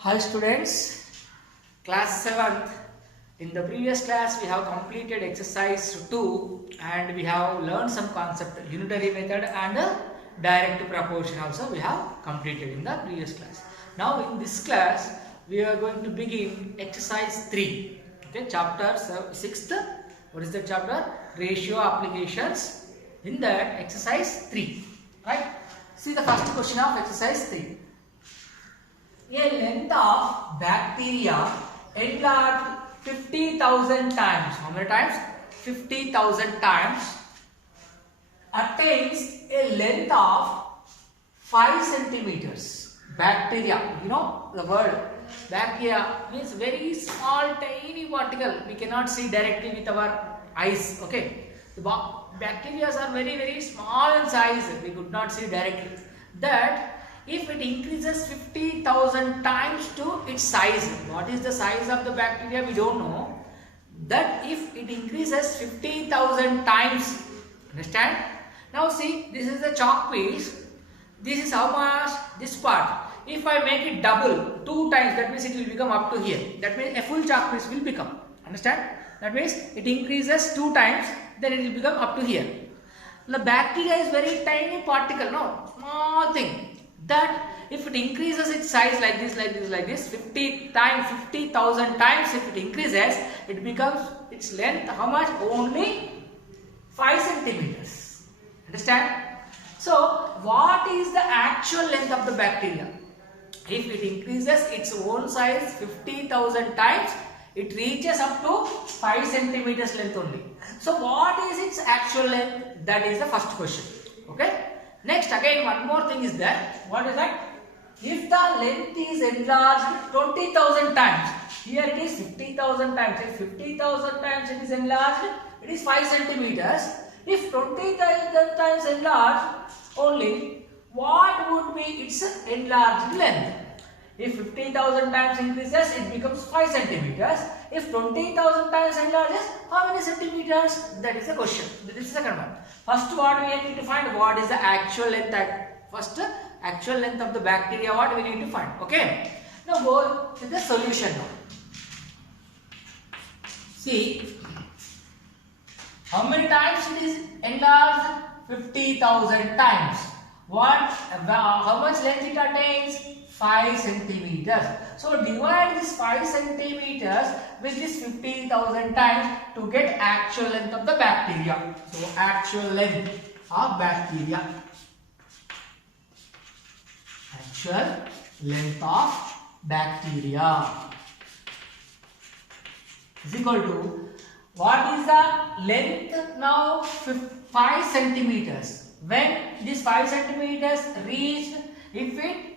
Hi students, class 7th. In the previous class we have completed exercise 2 and we have learned some concept unitary method and direct proportion also we have completed in the previous class. Now in this class we are going to begin exercise 3. Okay, chapter 6th. What is the chapter? Ratio applications. In that exercise 3. Right? See the first question of exercise 3. A length of bacteria enlarged 50,000 times. How many times? 50,000 times attains a length of 5 centimeters. Bacteria, you know the word bacteria means very small tiny particle. We cannot see directly with our eyes. Okay, the bacteria are very small in size. We could not see directly. That if it increases 50,000 times to its size, what is the size of the bacteria we don't know. That if it increases 50,000 times, understand? Now see, this is the chalk piece. This is how much? This part. If I make it double 2 times, that means it will become up to here. That means a full chalk piece will become. Understand? That means it increases 2 times, then it will become up to here. The bacteria is very tiny particle, no? Small thing. That if it increases its size like this 50 times 50,000 times, if it increases, it becomes its length how much? Only 5 centimeters. Understand? So what is the actual length of the bacteria? If it increases its own size 50,000 times, it reaches up to 5 centimeters length only. So what is its actual length? That is the first question. Okay. Next, again one more thing is that, what is that? If the length is enlarged 20,000 times, here it is 50,000 times. If 50,000 times it is enlarged, it is 5 centimeters. If 20,000 times enlarged only, what would be its enlarged length? If 50,000 times increases, it becomes 5 centimeters. If 20,000 times enlarges, how many centimeters? That is the question. This is the second one. First, what we need to find? What is the actual length? First, actual length of the bacteria. What we need to find? Okay. Now go to the solution now. See, how many times it is enlarged? 50,000 times. What? How much length it attains? 5 centimeters. So divide this 5 centimeters with this 50,000 times to get actual length of the bacteria. So actual length of bacteria. Actual length of bacteria is equal to, what is the length now? 5 centimeters. When this 5 centimeters reached, if it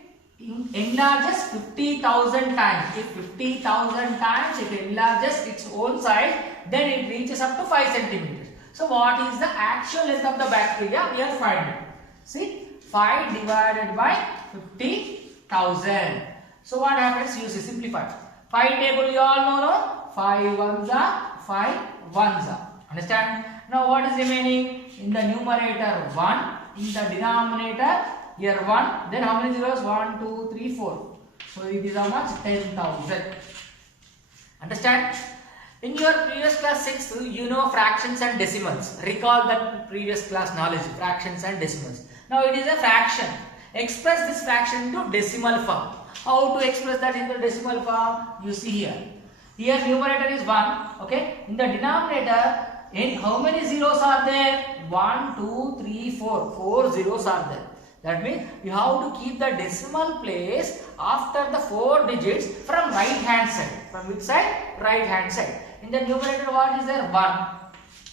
enlarges 50,000 times. If 50,000 times it enlarges its own size, then it reaches up to 5 centimeters. So what is the actual length of the bacteria? We are finding. See, 5 divided by 50,000. So what happens? You see, simplify. 5 table you all know, no? 5 ones are 5 ones are. Understand? Now what is remaining? In the numerator 1, in the denominator here 1, then how many zeros? 1, 2, 3, 4. So it is how much? 10,000. Understand? In your previous class 6, you know fractions and decimals. Recall that previous class knowledge, fractions and decimals. Now it is a fraction. Express this fraction into decimal form. How to express that in the decimal form? You see here. Here numerator is 1. Okay. In the denominator, how many zeros are there? 1, 2, 3, 4. 4 zeros are there. That means you have to keep the decimal place after the 4 digits from right hand side. From which side? Right hand side. In the numerator, what is there? 1.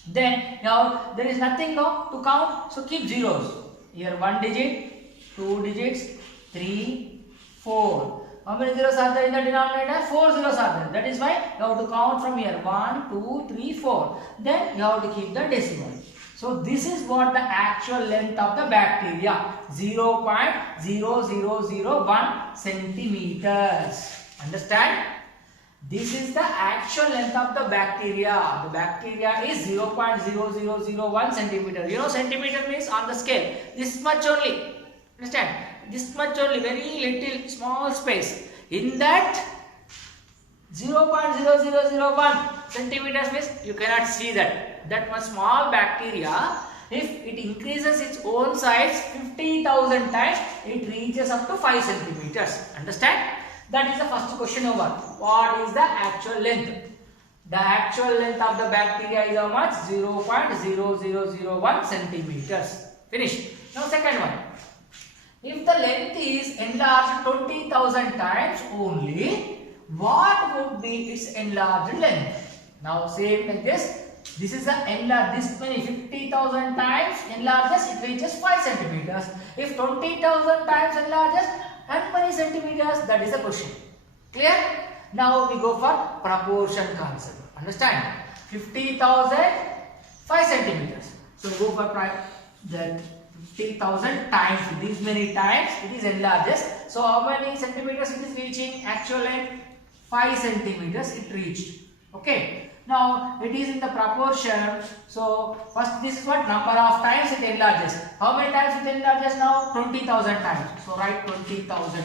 Then now there is nothing now to count, so keep zeros. Here 1 digit, 2 digits, 3, 4. How many zeros are there in the denominator? 4 zeros are there. That is why you have to count from here 1, 2, 3, 4. Then you have to keep the decimal. So this is what the actual length of the bacteria, 0.0001 centimeters. Understand? This is the actual length of the bacteria. The bacteria is 0.0001 centimeter. You know centimeter means on the scale. This much only. Understand? This much only, very little small space. In that 0.0001 centimeters means you cannot see that. That much small bacteria, if it increases its own size 50,000 times, it reaches up to 5 centimeters. Understand? That is the first question over. What is the actual length? The actual length of the bacteria is how much? 0.0001 centimeters. Finish. Now second one. If the length is enlarged 20,000 times only, what would be its enlarged length? Now same like this. This is the enlarged, this many 50,000 times enlarges, it reaches 5 centimeters. If 20,000 times enlarges, how many centimeters? That is the question. Clear? Now we go for proportion concept. Understand? 50,000, 5 centimeters. So go for that 50,000 times, these many times it is enlarges. So how many centimeters it is reaching? Actual length 5 centimeters it reached. Okay. Now it is in the proportion. So first this is what number of times it enlarges. How many times it enlarges now? 20,000 times. So write 20,000.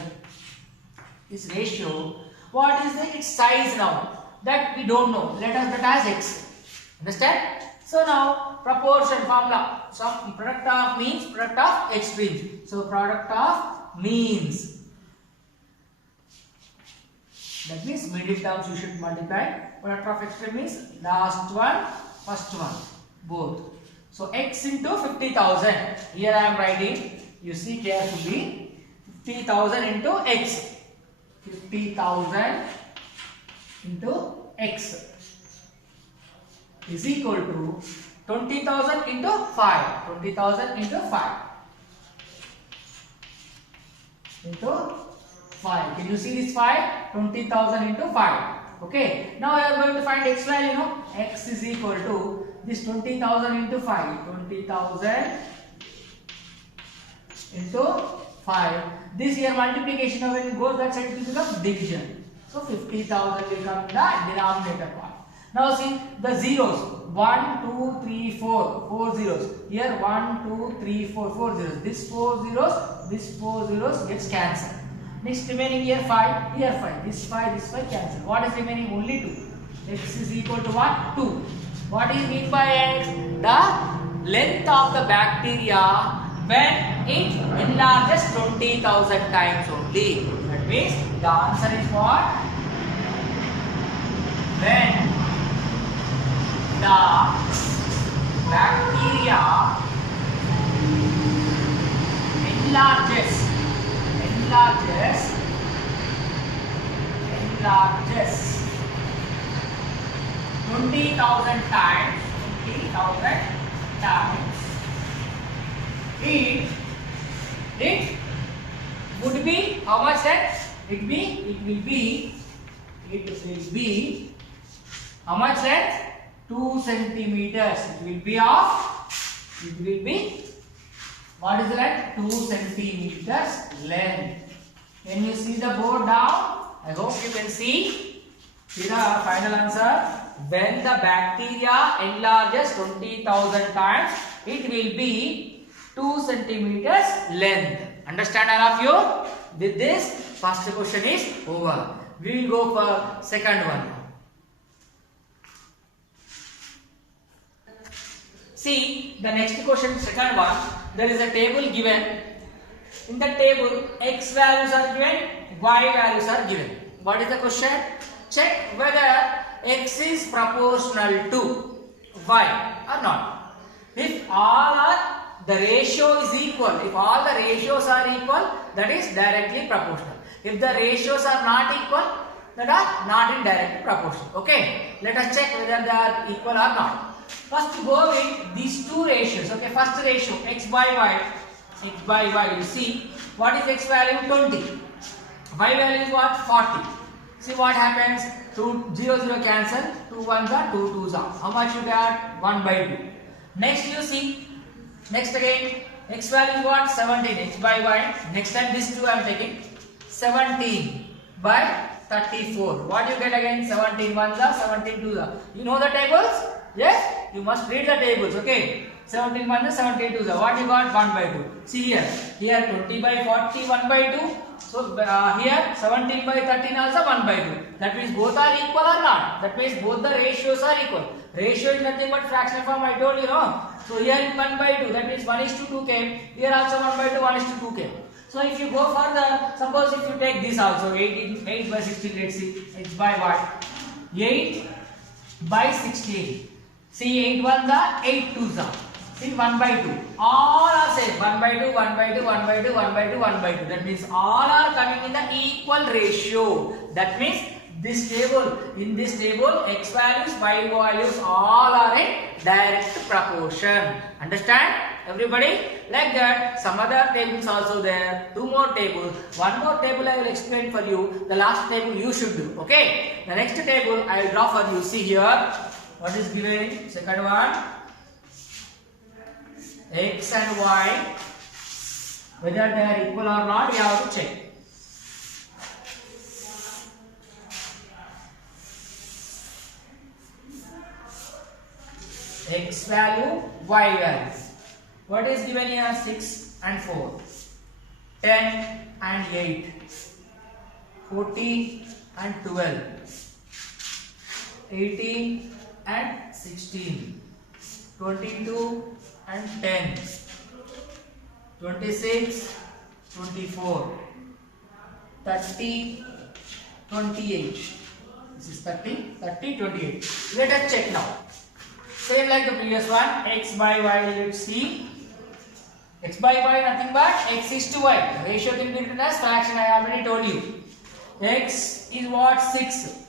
This ratio. What is its size now? That we don't know. Let us that as x. Understand? So now proportion formula. Some product of means, product of extremes. So product of means. That means middle terms you should multiply. Product of extreme means last one, first one, both. So x into 50,000. Here I am writing. You see carefully. 50,000 into x. 50,000 into x is equal to 20,000 into 5. 20,000 into 5. Into 5. Can you see this 5? 20,000 into 5. Okay. Now I am going to find x value. No? X is equal to this 20,000 into 5. 20,000 into 5. This here multiplication when it goes that side it will become division. So 50,000 will come in the denominator part. Now see the zeros. 1, 2, 3, 4. 4 zeros. Here 1, 2, 3, 4. 4 zeros. This 4 zeros. This 4 zeros gets cancelled. Next remaining here 5. Here 5. This 5. This 5 cancel. What is remaining? Only 2. X is equal to what? 2. What is mean by x? The length of the bacteria when it enlarges 20,000 times only. That means the answer is what? When the bacteria enlarges 20,000 times, it would be how much then? It will be how much length? 2 centimeters. It will be what is the length? 2 centimeters length. Can you see the board down? I hope you can see. See the final answer. When the bacteria enlarges 20,000 times, it will be 2 centimeters length. Understand all of you? With this, first question is over. We will go for second one. See the next question, second one. There is a table given. In the table, x values are given, y values are given. What is the question? Check whether x is proportional to y or not. If all are, the ratio is equal. If all the ratios are equal, that is directly proportional. If the ratios are not equal, that are not in direct proportion. Okay. Let us check whether they are equal or not. First go with these two ratios. Okay. First ratio x by y. You see what is x value? 20. Y value is what? 40. See what happens? 2 0 0 cancel. 2 1s are 2 2s are. How much you got? 1 by 2. Next you see. Next again x value is what? 17. X by y. Next time this 2 I am taking. 17 by 34. What you get again? 17 1s are 17 2s are. You know the tables? Yes? You must read the tables. Okay. 17 1s are 17 2s are. What you got? 1 by 2. See here. Here 20 by 40 1 by 2. So here 17 by 13 also 1 by 2. That means both are equal or not? That means both the ratios are equal. Ratio is nothing but fractional form, I told you, no? So here 1 by 2, that means 1 is to 2 came. Here also 1 by 2, 1 is to 2 came. So if you go further, suppose if you take this also, 8 by 16, let's see, it's by what? 8 by 16. See 8 ones are 8 twos are. See 1 by 2. All are same. 1 by 2, 1 by 2, 1 by 2, 1 by 2, 1 by 2. That means all are coming in the equal ratio. That means this table, in this table, x values, y values, all are in direct proportion. Understand? Everybody? Like that, some other tables also there. 2 more tables. 1 more table I will explain for you. The last table you should do. Okay? The next table I will draw for you. See here. What is given? Second one. X and y. Whether they are equal or not, we have to check. X value, y value. What is given here? 6 and 4, 10 and 8, 14 and 12, 18 and 16, 22 and 10, 26, 24, 30, 28. This is 30, 30, 28. Let us check now. Same like the previous one, x by y, let's see. X by y nothing but x is to y. Ratio can be written as fraction, I already told you. X is what? 6.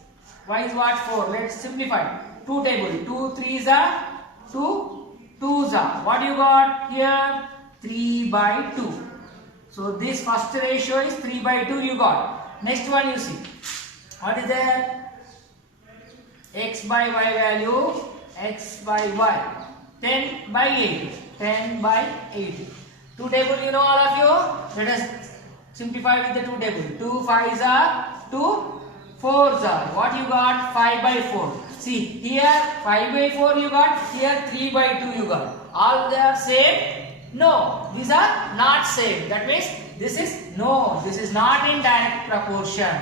Y is what? 4. Let's simplify. 2 table. 2 3s are 2 2s are. What you got here? 3 by 2. So this first ratio is 3 by 2 you got. Next one you see. What is there? X by y value. X by y. 10 by 8. 10 by 8. 2 table you know all of you. Let us simplify with the 2 table. 2 5s are 2 4s are. What you got? 5 by 4. See here 5 by 4 you got. Here 3 by 2 you got. All they are same? No. These are not same. That means this is no. This is not in direct proportion.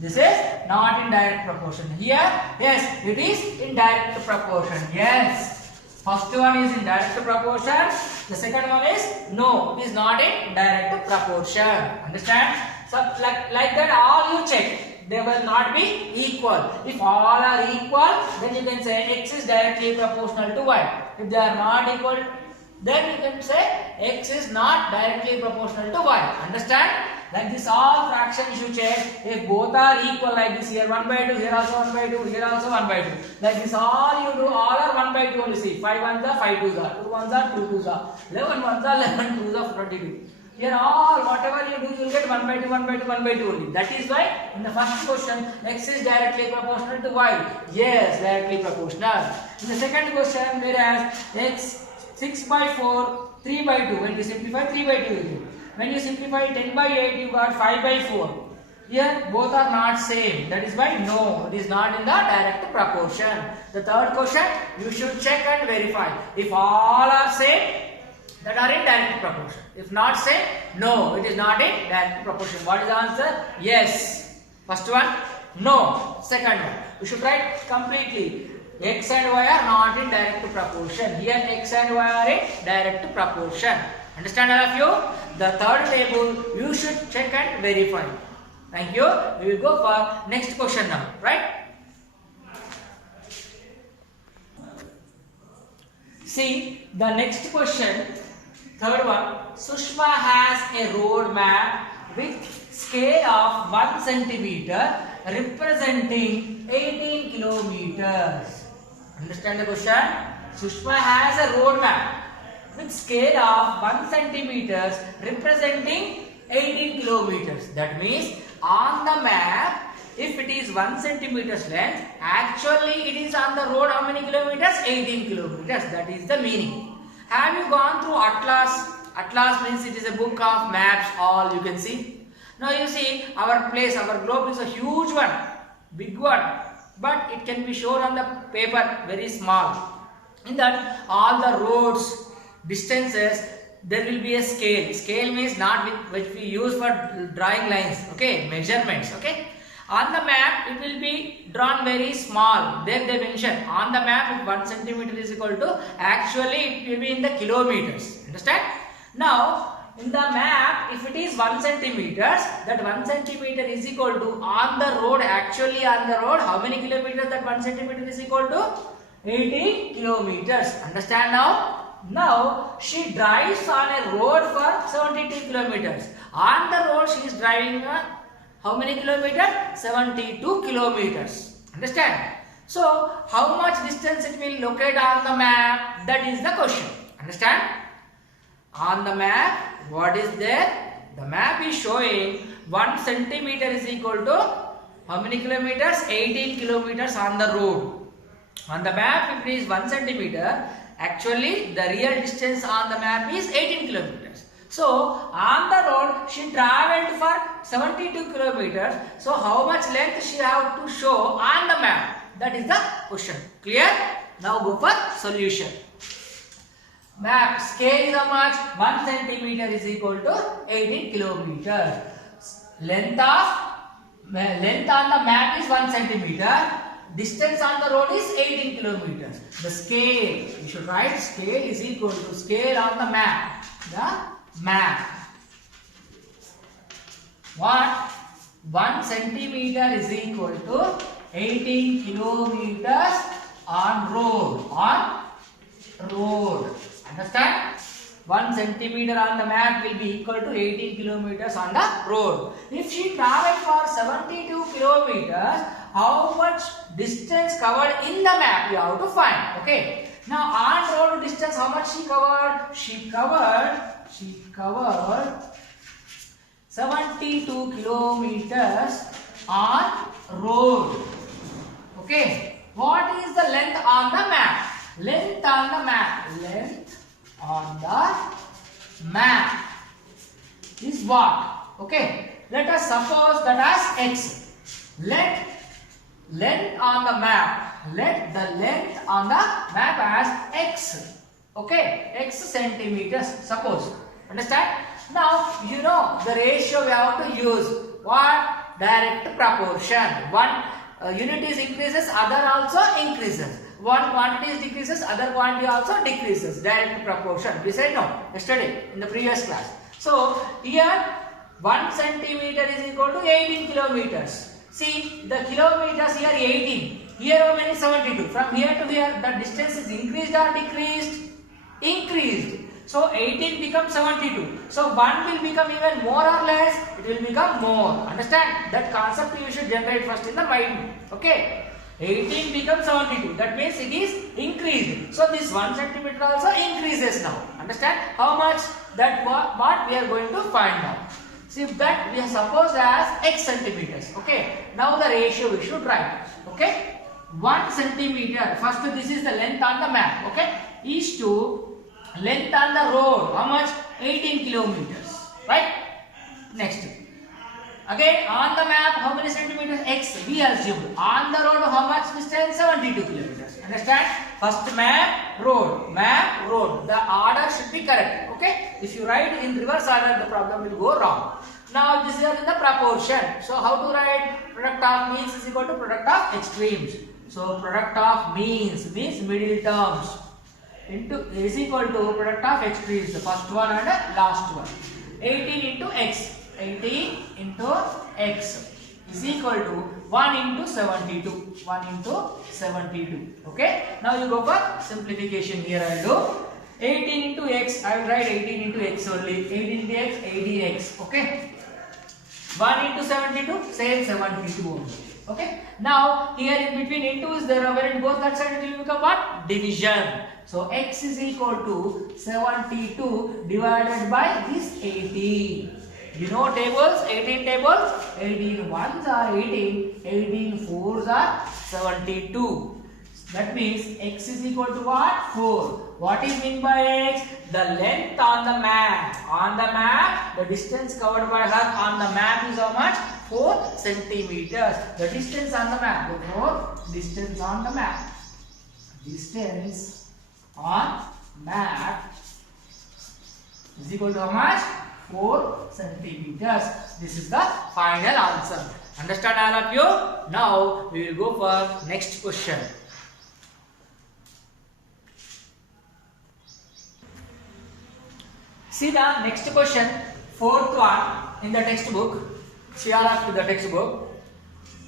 This is not in direct proportion. Here, yes, it is in direct proportion. Yes. First one is in direct proportion. The second one is no, it is not in direct proportion. Understand? So like that all you check. They will not be equal. If all are equal, then you can say x is directly proportional to y. If they are not equal, then you can say x is not directly proportional to y. Understand? Like this all fractions you check. If both are equal like this, here 1 by 2, here also 1 by 2, here also 1 by 2. Like this all you do, all are 1 by 2 only. See 5 ones are 5 twos are, 2 ones are 2 twos are, 11 ones are 11 twos are 22. Here all whatever you do, you will get 1 by 2, 1 by 2, 1 by 2 only. That is why in the first question x is directly proportional to y. Yes, directly proportional. In the second question, whereas x 6 by 4, 3 by 2. When you simplify 3 by 2 you get. When you simplify 10 by 8, you got 5 by 4. Here both are not same. That is why no, it is not in the direct proportion. The third question, you should check and verify. If all are same, that are in direct proportion. If not same, no, it is not in direct proportion. What is the answer? Yes. First one, no. Second one, you should write completely. X and y are not in direct proportion. Here x and y are in direct proportion. Understand all of you? The third table you should check and verify. Thank you. We will go for next question now. Right? See the next question. Third one. Sushma has a road map with scale of 1 centimeter representing 18 kilometers. Understand the question? Sushma has a road map with scale of 1 centimeters representing 18 kilometers. That means on the map, if it is 1 centimeters length, actually it is on the road how many kilometers? 18 kilometers. That is the meaning. Have you gone through Atlas? Atlas means it is a book of maps, all you can see. Now you see our place, our globe is a huge one, big one, but it can be shown on the paper very small. In that all the roads, distances, there will be a scale. Scale means not which we use for drawing lines, okay, measurements, okay. On the map, it will be drawn very small. There they mention on the map if 1 centimeter is equal to, actually it will be in the kilometers. Understand? Now, in the map, if it is 1 centimeters, that 1 centimeter is equal to on the road, actually on the road, how many kilometers that 1 centimeter is equal to? 18 kilometers. Understand now? Now, she drives on a road for 72 kilometers. On the road, she is driving how many kilometers? 72 kilometers. Understand? So, how much distance it will locate on the map? That is the question. Understand? On the map, what is there? The map is showing 1 centimeter is equal to how many kilometers? 18 kilometers on the road. On the map, if it is 1 centimeter, actually the real distance on the map is 18 kilometers. So, on the road, she travelled for 72 kilometers. So, how much length she have to show on the map? That is the question. Clear? Now go for solution. Map scale is how much? 1 centimeter is equal to 18 kilometers. Length on the map is 1 centimeter. Distance on the road is 18 kilometers. The scale, you should write scale is equal to scale on the map. The map. What? 1 centimeter is equal to 18 kilometers on road. On road. Understand? 1 centimeter on the map will be equal to 18 kilometers on the road. If she travelled for 72 kilometers, how much distance covered in the map you have to find. Okay. Now on road distance, how much she covered? She covered 72 kilometers on road. Okay. What is the length on the map? Length on the map. Length on the map is what? Okay. Let us suppose that as x. Length on the map. Let the length on the map as x. Okay. X centimeters. Suppose. Understand? Now, you know the ratio we have to use. What? Direct proportion. One unit is increases, other also increases. One quantity is decreases, other quantity also decreases. Direct proportion. We said no yesterday in the previous class. So, here 1 centimeter is equal to 18 kilometers. See, the kilometers here 18. Here how many? 72. From here to here, the distance is increased or decreased? Increased. So 18 becomes 72. So 1 will become even more or less? It will become more. Understand? That concept you should generate first in the mind. Okay. 18 becomes 72. That means it is increased. So this 1 centimeter also increases now. Understand? How much? That what we are going to find now. See that we have supposed as x centimeters. Okay. Now the ratio we should write. Okay. 1 centimeter. First this is the length on the map. Okay. Is to length on the road. How much? 18 kilometers. Right? Next. Again on the map how many centimeters? X we assume. On the road how much distance? 72 kilometers. Understand? First map, road. Map, road. The order should be correct. Okay? If you write in reverse order the problem will go wrong. Now this is in the proportion. So how to write? Product of means is equal to product of extremes. So product of means middle terms into is equal to product of extremes. The first one and last one. 18 into x. 18 into x is equal to 1 into 72. 1 into 72. Okay. Now you go for simplification. Here I will do 18 into x. I will write 18 into x only. 18 into x, 18x. Okay. 1 into 72, same 72 only. Okay. Now here in between into is there. Where it goes that side it will become what? Division. So x is equal to 72 divided by this 18. You know tables, 18 tables, 18 ones are 18, 18 fours are 72. That means x is equal to what? 4. What is meant by x? The length on the map. On the map, the distance covered by her on the map is how much? 4 centimeters. The distance on the map. Therefore, distance on the map. Distance on map is equal to how much? 4 centimeters. This is the final answer. Understand all of you? Now we will go for next question. See the next question, fourth one in the textbook. See all of you the textbook.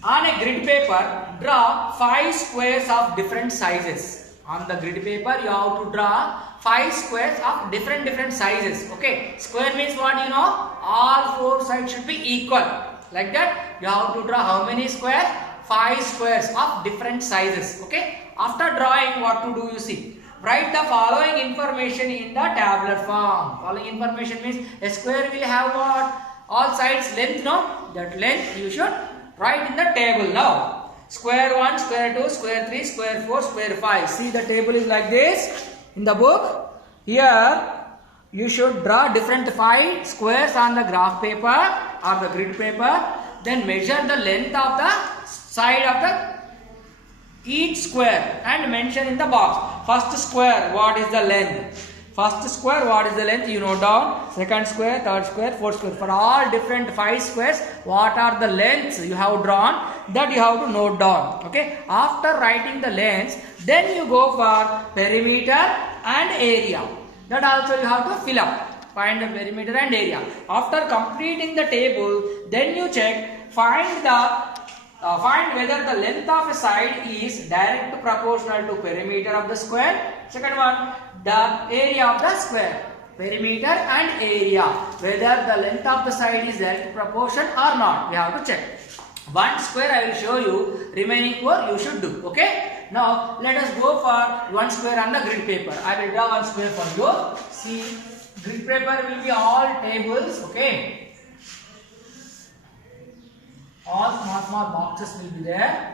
On a grid paper, draw 5 squares of different sizes. On the grid paper, you have to draw 5 squares of different sizes. Okay, square means what you know? All 4 sides should be equal. Like that, you have to draw how many squares? 5 squares of different sizes. Okay, after drawing, what to do you see? Write the following information in the tabular form. Following information means a square will have what? All sides length, no? That length you should write in the table now. Square 1, square 2, square 3, square 4, square 5. See the table is like this in the book. Here you should draw different 5 squares on the graph paper or the grid paper. Then measure the length of the side of the each square and mention in the box. First square, what is the length? First square, what is the length? You note down. Second square, third square, fourth square. For all different 5 squares, what are the lengths you have drawn? That you have to note down. Okay. After writing the lengths, then you go for perimeter and area. That also you have to fill up. Find the perimeter and area. After completing the table, then you check. Find whether the length of a side is direct proportional to perimeter of the square. Second one, the area of the square. Perimeter and area. Whether the length of the side is direct proportion or not. We have to check. One square I will show you. Remaining 4 you should do. Okay. Now let us go for one square on the grid paper. I will draw one square for you. See, grid paper will be all tables. Okay. All small boxes will be there.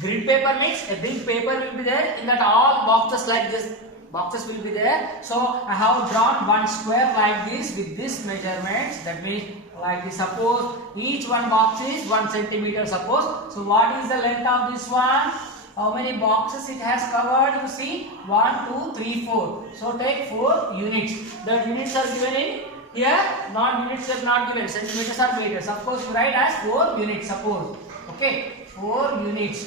Grid paper means a big paper will be there. In that all boxes like this, boxes will be there. So I have drawn one square like this with this measurements. That means like this. Suppose each one box is 1 centimeter. Suppose. So what is the length of this one? How many boxes it has covered? You see 1, 2, 3, 4. So take 4 units. The units are given in here. Units are not given. Centimeters or meters. Suppose you write as 4 units. Suppose. Okay. 4 units.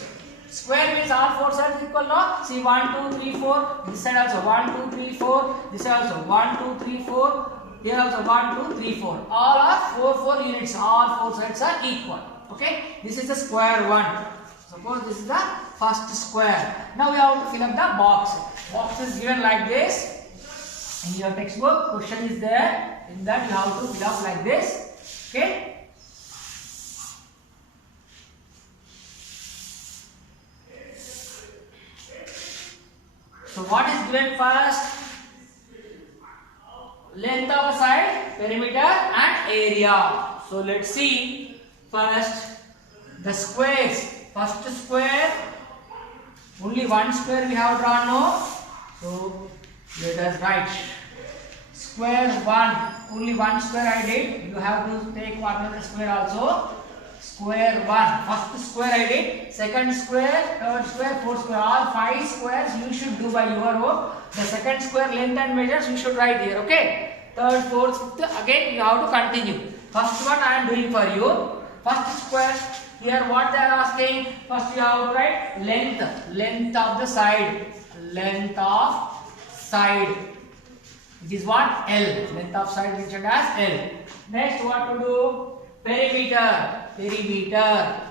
Square means all 4 sides equal, no? See 1, 2, 3, 4. This side also 1, 2, 3, 4. This side also 1, 2, 3, 4. Here also 1, 2, 3, 4. All are 4 units. All 4 sides are equal. Okay. This is the square one. Suppose this is the first square. Now we have to fill up the box. Box is given like this. In your textbook, question is there. In that you have to fill up like this. Okay. So what is given first? Length of a side, perimeter and area. So let's see first the squares. First square, only one square we have drawn, no? So let us write square 1. Only one square I did. You have to take one other square also. Square 1. First square I did. Second square, third square, fourth square. All 5 squares you should do by your own. The second square length and measures you should write here. Okay. Third, fourth, fifth. Again you have to continue. First one I am doing for you. First square. Here what they are asking. First you have to write length. Length of the side. Length of side. It is what? L. Length of side mentioned as L. Next what to do? Perimeter. Perimeter.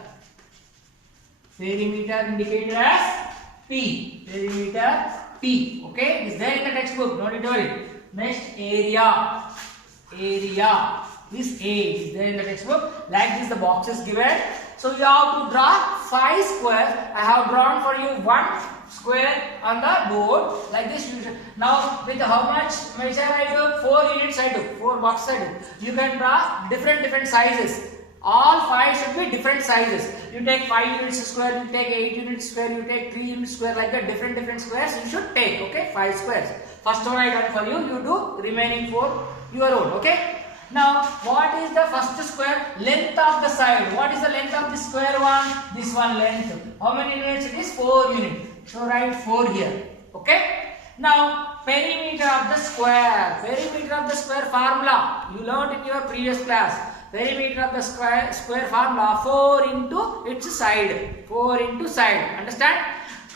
Perimeter indicated as P. Perimeter P. Okay, is there in the textbook. Don't worry. Next area. Area. This A is there in the textbook. Like this the box is given. So you have to draw 5 squares. I have drawn for you 1 square on the board. Like this. Now with how much measure I took? 4 units I took. 4 boxes I took. You can draw different sizes. All 5 should be different sizes. You take 5 units square, you take 8 units square, you take 3 units square, like that different squares you should take, okay? 5 squares. First one I done for you, you do remaining 4 your own, okay? Now, what is the first square? Length of the side. What is the length of the square one? This one length. How many units it is? 4 units. So, write 4 here. Okay? Now, perimeter of the square. Perimeter of the square formula. You learned in your previous class. Perimeter of the square formula 4 into its side. 4 into side. Understand?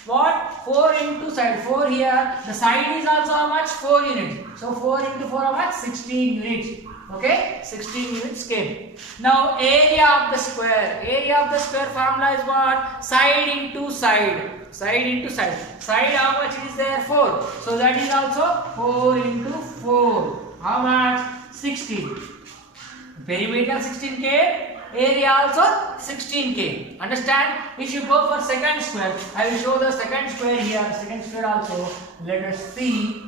What? 4 into side. 4 here. The side is also how much? 4 units. So, 4 into 4 how much? 16 units. Okay, 16 units came. Now, area of the square. Area of the square formula is what? Side into side. Side into side. Side how much is there? 4. So, that is also 4 into 4. How much? 16. Perimeter 16k. Area also 16k. Understand? If you go for second square, I will show the second square here. Second square also. Let us see.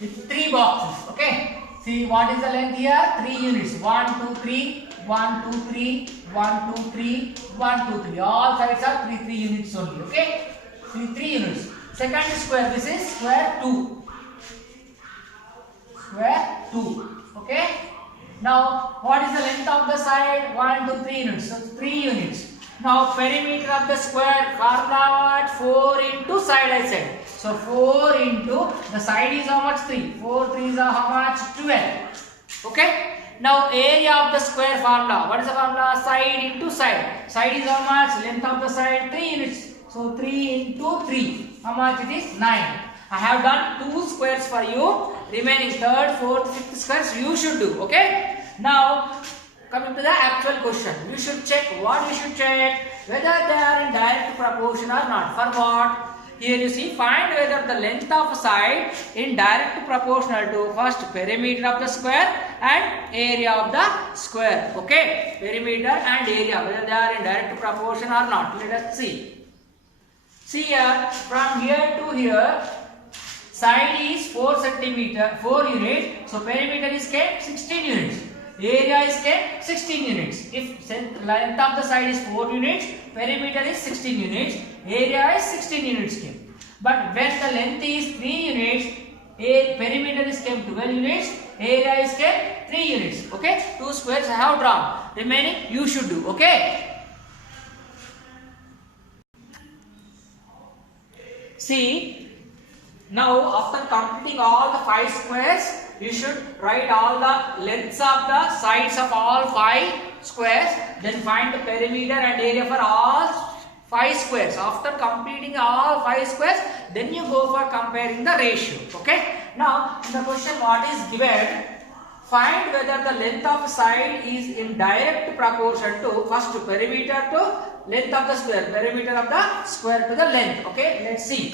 With 3 boxes, okay? See what is the length here? 3 units. 1, 2, 3, 1, 2, 3, 1, 2, 3, 1, 2, 3. All sides are 3 units only, okay? See 3 units. Second square, this is square 2. Square 2, okay? Now, what is the length of the side? 1, 2, 3 units. So, 3 units. Now, perimeter of the square, formula what? 4 into side I said. So, 4 into, the side is how much? 3. 4 3s are how much? 12. Okay? Now, area of the square formula. What is the formula? Side into side. Side is how much? Length of the side? 3 units. So, 3 into 3. How much it is? 9. I have done 2 squares for you. Remaining 3rd, 4th, 5th squares you should do. Okay? Now, coming to the actual question. You should check. What you should check? Whether they are in direct proportion or not. For what? Here you see, find whether the length of a side in direct proportional to first perimeter of the square and area of the square. Okay? Perimeter and area, whether they are in direct proportion or not. Let us see. See here, from here to here, side is 4 centimeter, 4 units. So, perimeter is kept 16 units. Area is kept 16 units. If length of the side is 4 units, perimeter is 16 units, area is 16 units came. But when the length is 3 units, perimeter is kept 12 units, area is kept 3 units. Okay? 2 squares I have drawn. Remaining you should do. Okay? See, now after completing all the 5 squares, you should write all the lengths of the sides of all 5 squares. Then find the perimeter and area for all 5 squares. After completing all 5 squares, then you go for comparing the ratio. Okay. Now in the question what is given, find whether the length of side is in direct proportion to first perimeter to length of the square. Perimeter of the square to the length. Okay. Let's see.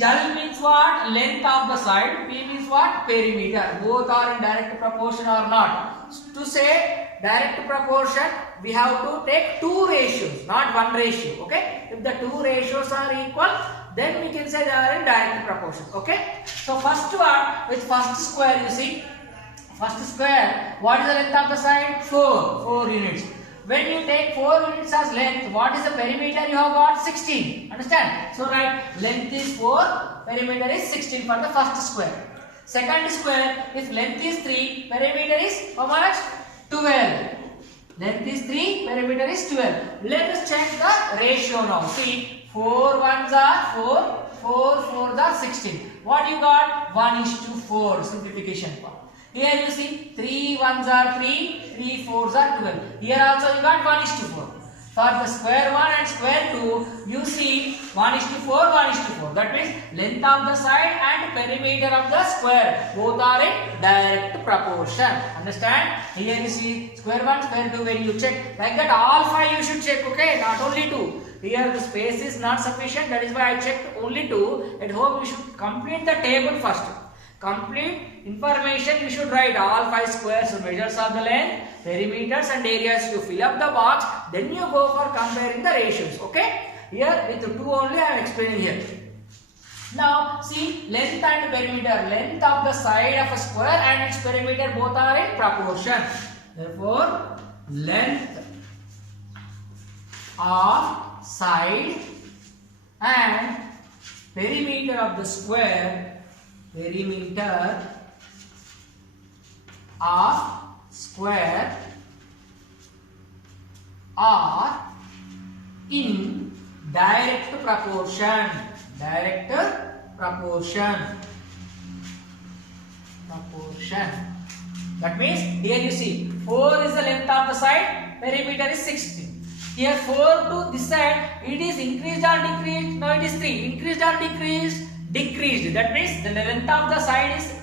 L means what? Length of the side. P means what? Perimeter. Both are in direct proportion or not. To say direct proportion, we have to take 2 ratios, not 1 ratio. Okay? If the 2 ratios are equal, then we can say they are in direct proportion. Okay? So first one, with first square, you see. First square, what is the length of the side? 4 units. When you take 4 units as length, what is the perimeter you have got? 16. Understand? So write length is 4, perimeter is 16 for the first square. Second square, if length is 3, perimeter is how much? 12. Length is 3, perimeter is 12. Let us check the ratio now. See, 4 ones are 4, 4 4s are 16. What you got? 1:4 simplification part. Here you see 3 ones are 3, 3 4s are 12. Here also you got 1:4. For the square 1 and square 2, you see 1:4, 1:4. That means length of the side and perimeter of the square both are in direct proportion. Understand? Here you see square 1, square 2. When you check like that, all 5 you should check. Okay, not only 2. Here the space is not sufficient. That is why I checked only 2. At home you should complete the table first. Complete information you should write all 5 squares, measures of the length, perimeters and areas. You fill up the box, then you go for comparing the ratios. Okay. Here with 2 only I am explaining here. Now see length and perimeter. Length of the side of a square and its perimeter both are in proportion. Therefore, length of side and perimeter of the square, perimeter of square are in direct proportion. Direct proportion. That means here you see 4 is the length of the side, perimeter is 16. Here 4 to this side, it is increased or decreased? No, it is 3. Increased or decreased? Decreased. That means the length of the side is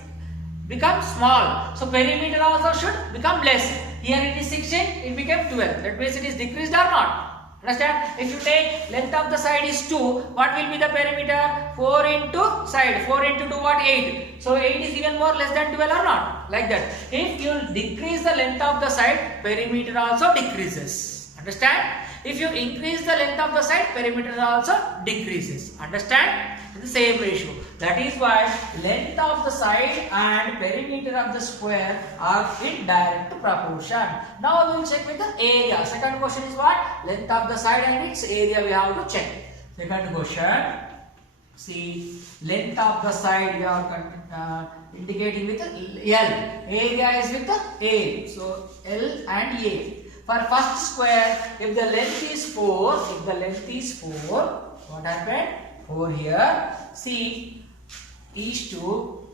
become small. So perimeter also should become less. Here it is 16, it became 12. That means it is decreased or not? Understand? If you take length of the side is 2, what will be the perimeter? 4 into side. 4 into 2 what? 8. So 8 is even more less than 12 or not? Like that. If you decrease the length of the side, perimeter also decreases. Understand? If you increase the length of the side, perimeter also decreases. Understand? The same ratio. That is why length of the side and perimeter of the square are in direct proportion. Now we will check with the area. Second question is what? Length of the side and its area we have to check. Second question. See, length of the side we are indicating with L. Area is with the A. So L and A. For first square, if the length is 4, what happened? 4 here. See, these two.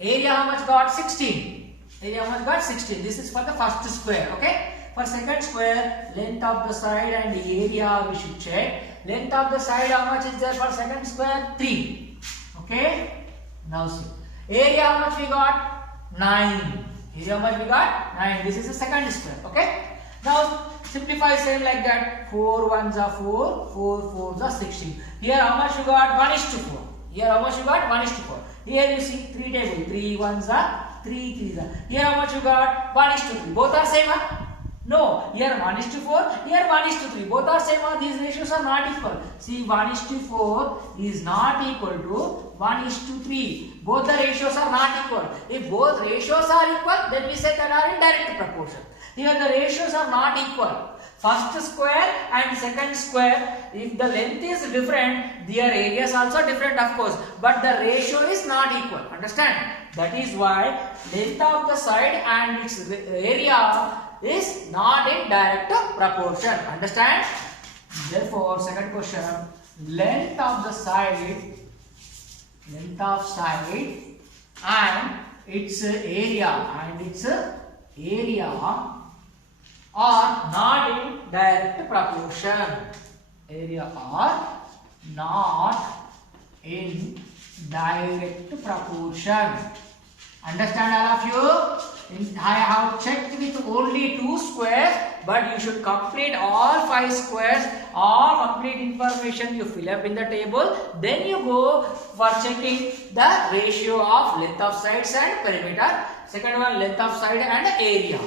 Area how much got? 16. Area how much got? 16. This is for the first square. Okay. For second square, length of the side and the area we should check. Length of the side how much is there for second square? 3. Okay. Now see. Area how much we got? 9. Area how much we got? 9. This is the second square. Okay. Now simplify same like that. 4 ones are 4, 4 fours are 16. Here how much you got? 1:4. Here how much you got? 1:4. Here you see 3 table. 3 ones are 3 threes are. Here how much you got? 1:3. Both are same, huh? No. Here 1:4. Here 1:3. Both are same, huh? These ratios are not equal. See, 1:4 is not equal to 1:3. Both the ratios are not equal. If both ratios are equal, then we say that are in direct proportion. Here the ratios are not equal. First square and second square, if the length is different, their area is also different of course. But the ratio is not equal. Understand? That is why length of the side and its area is not in direct proportion. Understand? Therefore, second question, length of side and its area are not in direct proportion. Area are not in direct proportion. Understand all of you? I have checked with only 2 squares, but you should complete all 5 squares. All complete information you fill up in the table. Then you go for checking the ratio of length of sides and perimeter. Second one, length of side and area.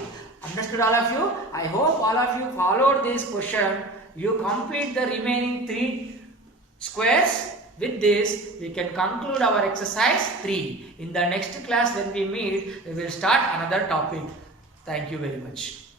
Understood all of you? I hope all of you followed this question. You complete the remaining 3 squares. With this, we can conclude our exercise 3. In the next class when we meet, we will start another topic. Thank you very much.